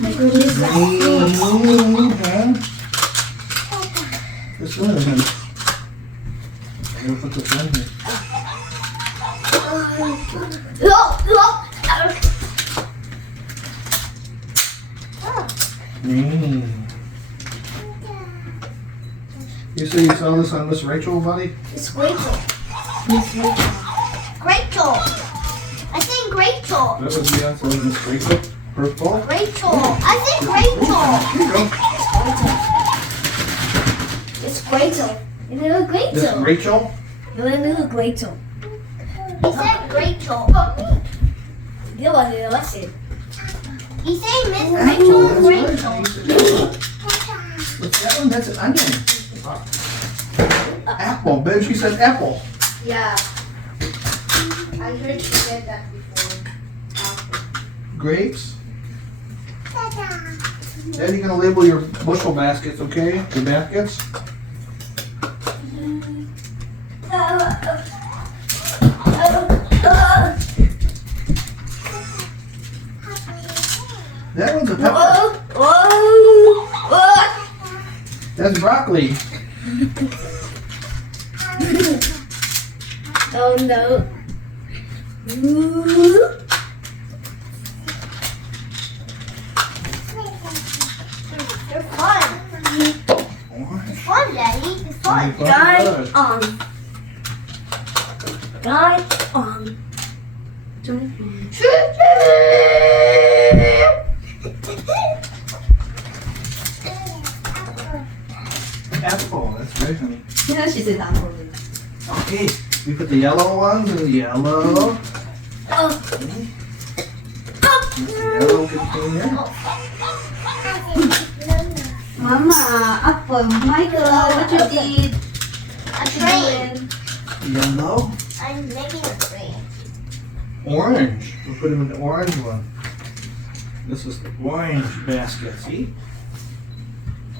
My goodness, that's fruits. Huh? This one, I'm gonna put this in here. You say you saw this on Miss Rachel, buddy? It's Rachel. Miss Rachel. Rachel. I think Rachel. That would be on so Miss Rachel. Purple. Rachel. I think Rachel. Here you go. It's Rachel. It's little Miss Rachel. Rachel. Little Rachel. He said Rachel. You want to listen. He said Miss Rachel and Rachel. What's that one? That's an onion. Apple. Babe, she said apple. Yeah. I heard she said that before. Grapes. Then you're gonna label your bushel baskets, okay? Your baskets. That one's a pepper. That's broccoli. Oh no. They're fun. It's fun, Daddy. It's fun. Guy on. Apple. That's right, honey. Yeah, she said apple. Okay, we put the yellow ones in the yellow. Oh. Yellow container. Mama, apple. Michael, what you did? A train. Yellow. I'm making a train. Orange. We'll put them in the orange one. This is the orange basket, see?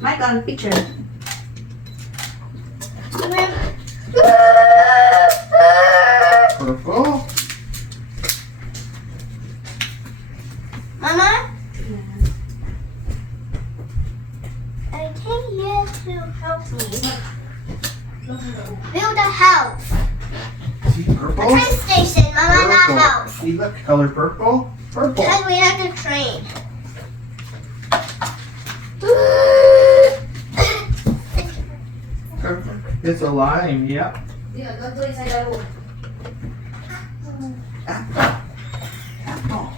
Michael, picture. Purple. Mama? I came here to help me build a house. See, A purple. train station, Mama, not Purple. house. See, look, color purple. Purple. Because we have to train. It's a lime, yep. Yeah, don't go inside the room. Apple. Apple.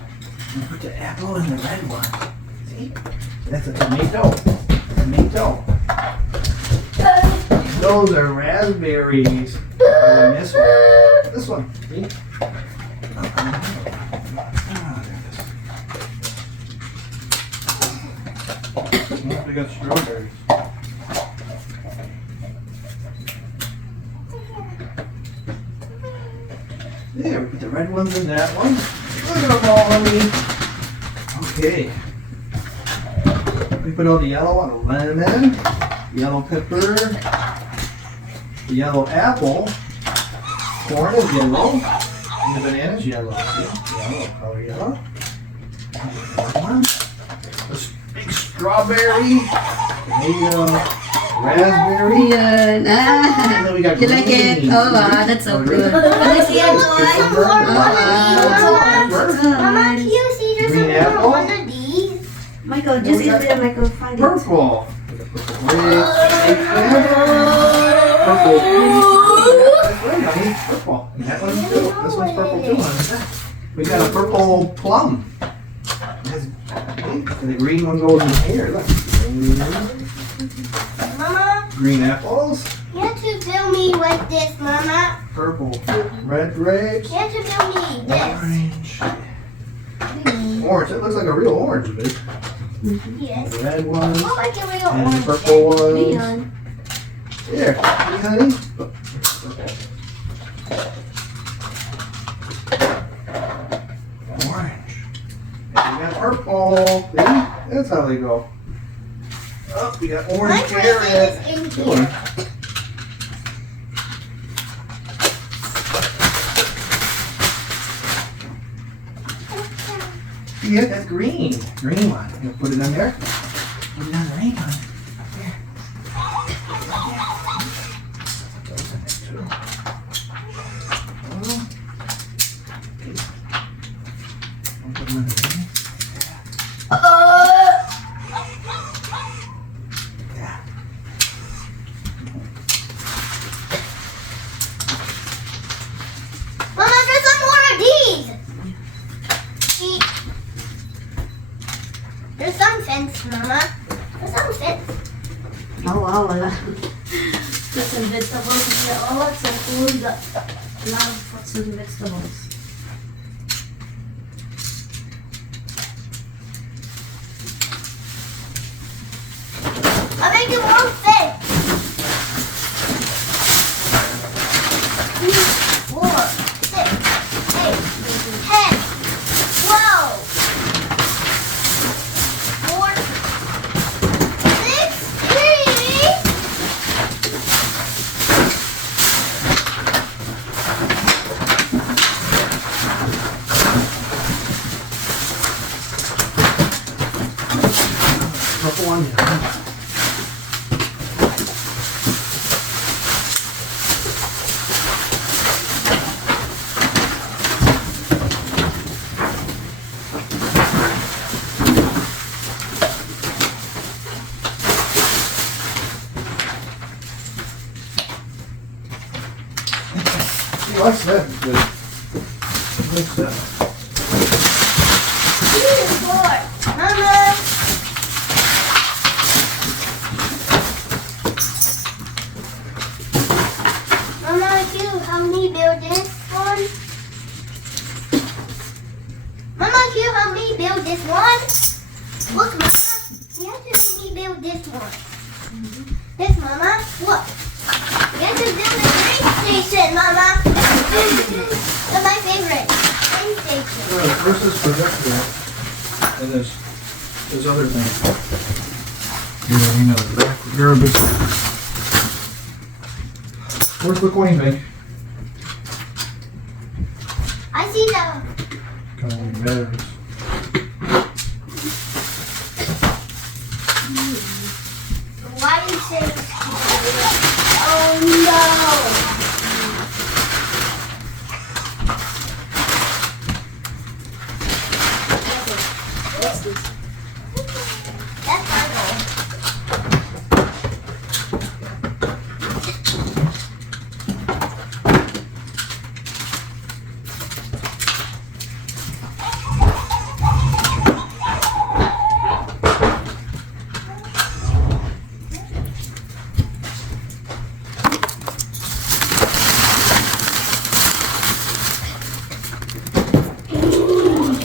You put the apple in the red one. See? That's a tomato. Tomato. Those are raspberries. Oh, and this one. This one. See? Ah, there it is. We got strawberries. There, we put the red ones in that one. Look at them all, honey. Okay. We put all the yellow on the lemon, yellow pepper, the yellow apple, corn is yellow, and the banana's yellow. See? Yellow, color yellow. That one. This big strawberry, raspberry. Yeah, And then we got you like it? green. Oh, wow, that's so Oh, good. really? Let's see it. Mama, can you see there's Green a apple? one of these? Michael, just eat it, Michael. Find it. Purple. Purple. That's right, honey. Purple. And that one's too. This one's purple too, honey. We got a purple plum. And the green one goes in here. Look. Mama, Green apples. you have to fill me with this, Mama. Purple. Red grapes. You have to fill me this. Orange. Orange. It looks like a real orange, babe. Yes. The red ones. I like a real And orange. the purple ones. Leon. Here. See, honey? Look. Orange. And we got purple. See? That's how they go. Oh, we got My orange train carrot. is in Good here. one. Yeah, that's green. Green one. You gonna put it in there? Put it on the green one. There. Those in there too. Oh. Okay. I'll put them in there. Yeah. Mama, there's some more of these. See, there's some fence, Mama. There's some fence. Oo, wala. Fruits and vegetables. Oh, what's so cool. Love fruits and vegetables. I'll make you more fence. 2, 4, 6, 8, 10, 12, 4, 6, 3. Purple one here. He likes that. Good. He likes that. 2, 4. Mama. Mama, can you help me build this one? Mama, can you help me build this one? Look, Mama. You have to help me build this one. This, Mama. Look. You have to build a train station, Mama. That's my favorite. Train station. Well, first is projector, and there's other things. You know, back. You're a big. Where's the coin bank? I see the. Kind of batteries. Why do you say? Oh no! That's my goal.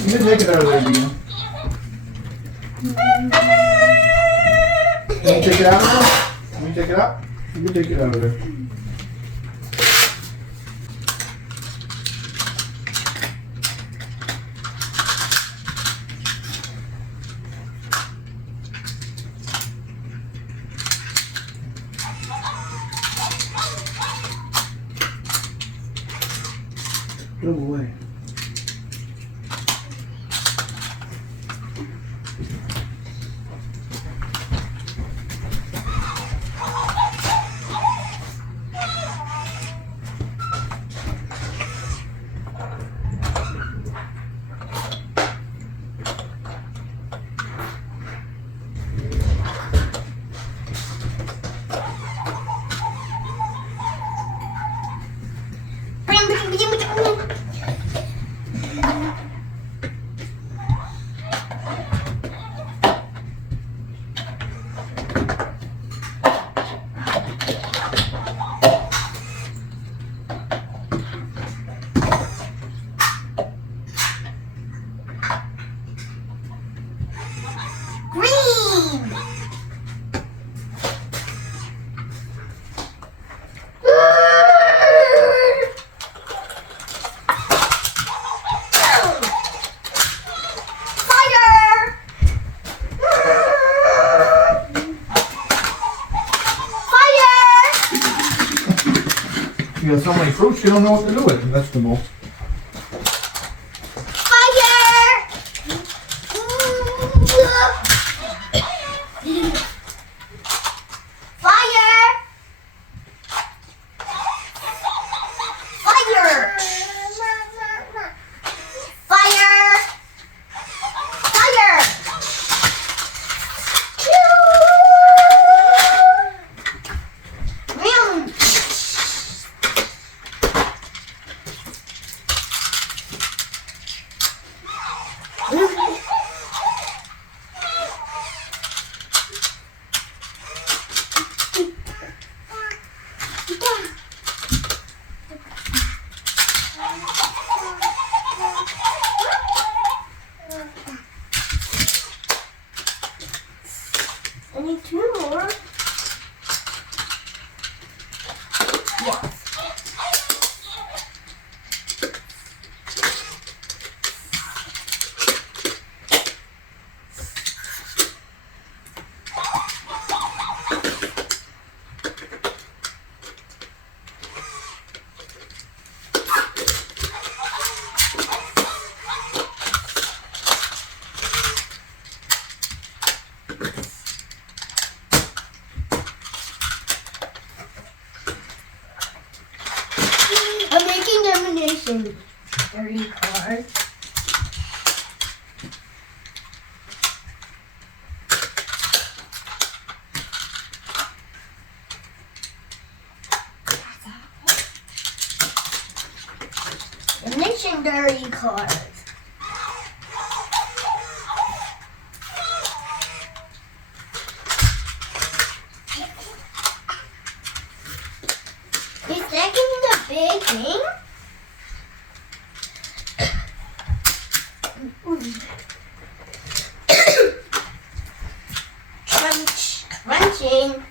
You can take it out of there again. Can you take it out now? Can you take it out? You can take it out of there. Put them away. You got so many fruits, you don't know what to do with the vegetables. Fire! I need 2 more. Yes. I'm making nomination. 30 cards. Nomination 30 cards. Is that the big thing? Crunch, crunching.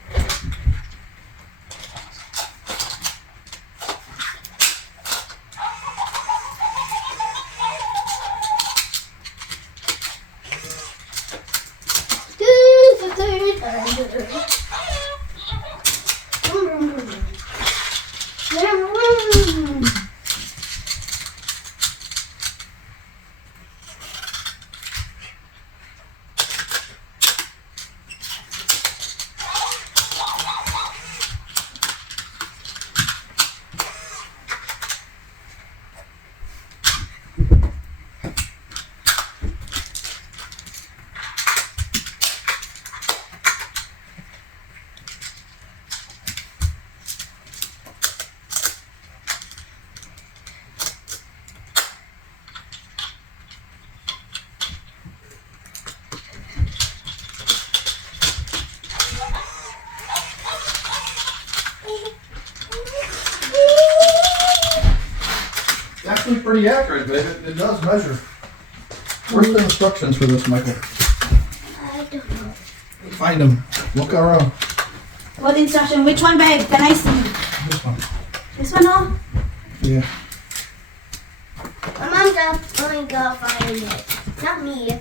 It's actually pretty accurate, babe. It does measure. Where's the instructions for this, Michael? I don't know. Find them. Look around. What instruction? Which one, babe? Can I see? This one. This one, oh? Yeah. My mom's only go find it. Not me.